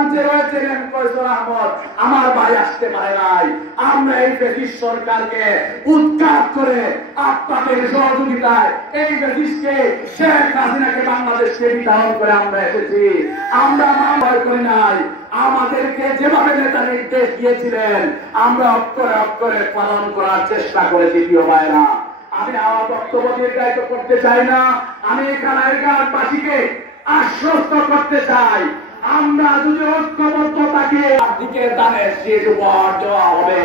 মঞ্চে রয়েছেন ফয়সাল আহমদ, আমার ভাই আসতে পারে নাই। আমরা এই ব্রিটিশ সরকারকে উৎখাত করে আপনাদের সহযোগিতায় এই ব্রিটিশকে শেখ হাসিনাকে বাংলাদেশকে বিতাড়ন করে আমরা এসেছি। আমরা ভয় করি নাই। আমাদেরকে যেভাবে নেতা নির্দেশ দিয়েছিলেন আমরা অক্ষরে অক্ষরে পালন করার চেষ্টা করেছি। প্রিয় ভাইরা, আমি আমার বক্তব্য দীর্ঘায়িত করতে চাই না। আমি কানাইঘাটবাসীকে আশ্বস্ত করতে চাই, আমরা যদি ঐক্যবদ্ধ থাকি দিকে দানের শেষ উপহার দেওয়া হবে।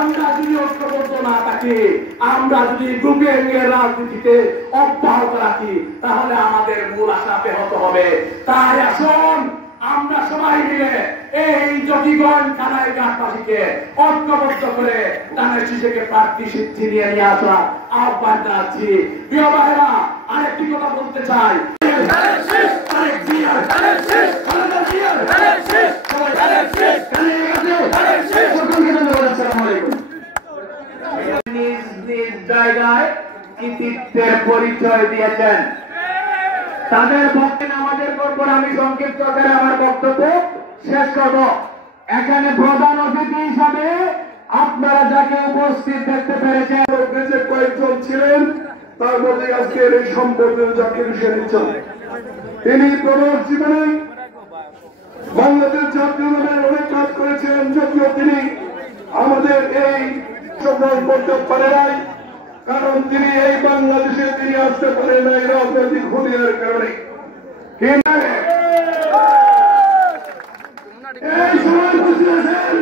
আমরা যদি ঐক্যবদ্ধ না থাকি, আমরা যদি গ্রুপে রাজনীতিতে অব্যাহত রাখি, তাহলে আমাদের মূল আশা ব্যাহত হবে। তাই আসুন আমরা সবাই মিলে এই জটিগঞ্জ কানাইঘাটবাসীকে ঐক্যবদ্ধ করে ধানের শীষকে প্রার্থী ছিনিয়ে নিয়ে আসা আহ্বান জানাচ্ছি। প্রিয় ভাইরা, আরেকটি কথা বলতে চাই, নিজ নিজ জায়গায় কৃতিত্বের পরিচয় দিয়েছেন। তাদের পক্ষে আমাদের পর আমি সংক্ষিপ্ত করে আমার বক্তব্য শেষ করব। এখানে প্রধান অতিথি হিসাবে আপনারা যাকে উপস্থিত দেখতে পেরেছেন, যে কয়েকজন ছিলেন তার মধ্যে আজকের এই সম্পর্কের জাকির হোসেন ইচ্ছা, তিনি প্রবল জীবনে বাংলাদেশ জাতীয় দলের অনেক কাজ করেছিলেন, যদিও তিনি আমাদের এই সম্মান করতে পারে নাই, কারণ তিনি এই বাংলাদেশে তিনি আসতে পারেন নাই রাজনৈতিক হুলিয়ার কারণে। এই সময় বসিয়েছেন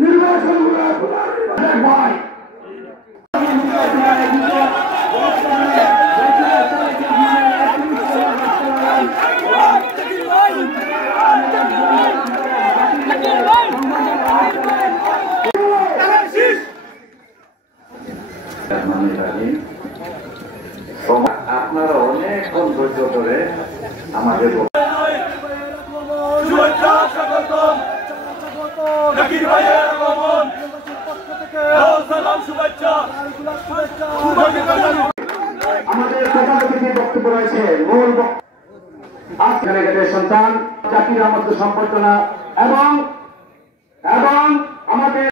নির্বাচন ভাই আপনারা অনেকক্ষণ ধৈর্য ধরে আমাদের আমাদের বক্তব্য রয়েছে মূল সন্তান জাকির আহমদ সম্বর্ধনা এবং আমাদের